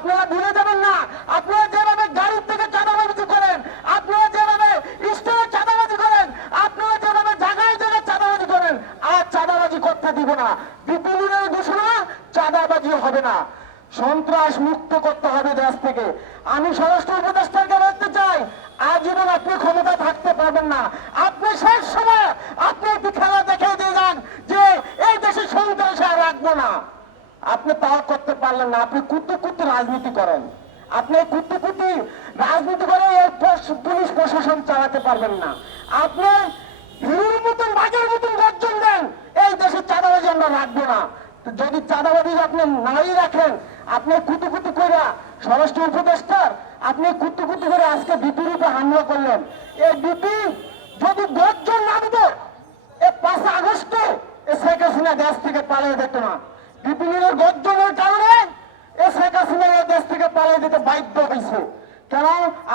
আপনারা ভুলে যাবেন না। আপনারা যেভাবে গাড়ির থেকে চাঁদাবাজি করেন, আপনারা যেভাবে স্টোরে চাঁদাবাজি করেন, আপনারা যেভাবে জায়গায় জায়গায় চাঁদাবাজি করেন, আর চাঁদাবাজি করতে দিব না। বিপিনের ঘোষণা চাঁদাবাজি হবে না। সন্ত্রাস মুক্ত করতে হবে দেশ থেকে। আমি স্বরাষ্ট্র উপদেষ্টাকে বলতে চাই আজীবন আপনি ক্ষমতা থাকতে পারবেন না। আপনি শেষ সময় আপনি একটু খেলা দেখে দিয়ে যান যে এই দেশে সন্ত্রাস আর রাখব না। আপনি করতে পারলেন না। আপনি কুত্তু কুত্তু রাজনীতি করেন। আপনি কুত্তু কুত্তি রাজনীতি করে পুলিশ প্রশাসন চালাতে পারবেন না। আপনি হিরোর মতন বাজার মতন গর্জন দেন, এই দেশে চাঁদাবাজি আমরা রাখব না। যদি চাঁদাবাজি আপনি নাই রাখেন, আপনি কুতু কুতু করে স্বরাষ্ট্র উপদেষ্টার, আপনি কুতু কুতু করে আজকে বিপির উপরে হামলা করলেন। এই বিপি যদি গর্জন না দিত এই পাঁচ আগস্টে শেখ হাসিনা দেশ থেকে পালিয়ে যেত না। বিপিনের গর্জনের কারণে শেখ হাসিনা এই দেশ থেকে পালিয়ে যেতে বাধ্য হয়েছে। কেন?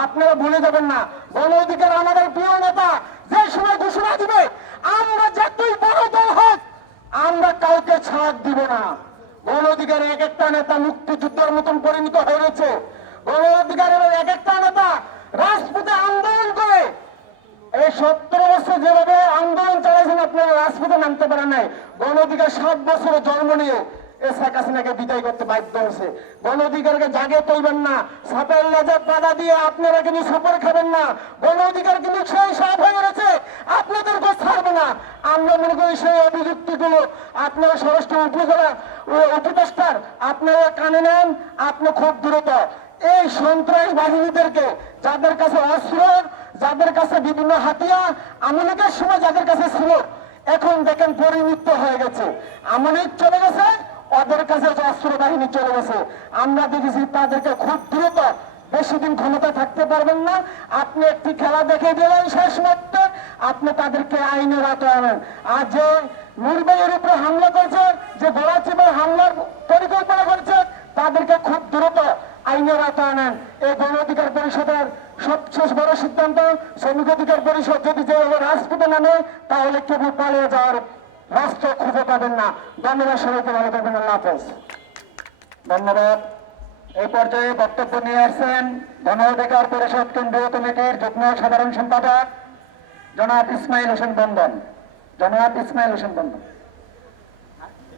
আপনারা ভুলে যাবেন না। গণ অধিকার আমাদের প্রিয় নেতা, যে সময় ঘোষণা দিবে, আমরা যতই বড় দল হোক, আমরা কাউকে ছাড় দিব না। গণ অধিকারের এক একটা নেতা মুক্তিযুদ্ধের মতন পরিণত হয়ে গেছে গণ অধিকারের এক একটা নেতা রাজপথে আন্দোলন করে। এই সত্তর বছর যেভাবে আন্দোলন চালাইছেন, আপনারা রাজপথে নামতে পারেন নাই। গণ অধিকার ষাট বছরে জন্ম নিয়ে শেখ হাসিনাকে বিদায় করতে বাধ্য হয়েছে। গণ অধিকারকে জাগে তুলবেন না। সাপের লেজে পাদা দিয়ে আপনারা কিন্তু সফর খাবেন না। গণ অধিকার কিন্তু সেই সাপ হয়ে গেছে আপনাদের ছাড়বে না। আমরা মনে করি সেই অভিযুক্তিগুলো আপনারা স্বরাষ্ট্র উপজেলা উপদেষ্টার আপনারা কানে নেন, আপনি খুব দ্রুত। এই সন্ত্রাস বাহিনীদেরকে যাদের কাছে অস্ত্র, যাদের কাছে বিভিন্ন হাতিয়ার, আমলিকের সময় যাদের কাছে ছিল এখন দেখেন পরিণত হয়ে গেছে। আমলিক চলে গেছে ওদের কাছে অস্ত্র বাহিনী চলে গেছে, আমরা দেখেছি তাদেরকে খুব দ্রুত, বেশি দিন ক্ষমতা থাকতে পারবেন না। আপনি একটি খেলা দেখে দিলেন শেষ মুহূর্তে, আপনি তাদেরকে আইনের আওতায় আনেন। আর যে মুরবাইয়ের উপরে হামলা করেছে, যে গোলাচিপের হামলার পরিকল্পনা করেছে, তাদেরকে খুব দ্রুত আইনের আওতায় আনেন। এই গণ অধিকার পরিষদের সবচেয়ে বড় সিদ্ধান্ত, শ্রমিক অধিকার পরিষদ যদি যেভাবে রাজপথে নামে, তাহলে কেবল পালিয়ে যাওয়ার রাষ্ট্র খুঁজে পাবেন না। ধন্যবাদ সবাইকে, ভালো থাকবেন, আল্লাহ হাফেজ। ধন্যবাদ। এই পর্যায়ে বক্তব্য নিয়ে আসছেন গণ অধিকার পরিষদ কেন্দ্রীয় কমিটির যুগ্ম সাধারণ সম্পাদক জনাব ইসমাইল হোসেন বন্দন। জনাব ইসমাইল হোসেন বন্দন।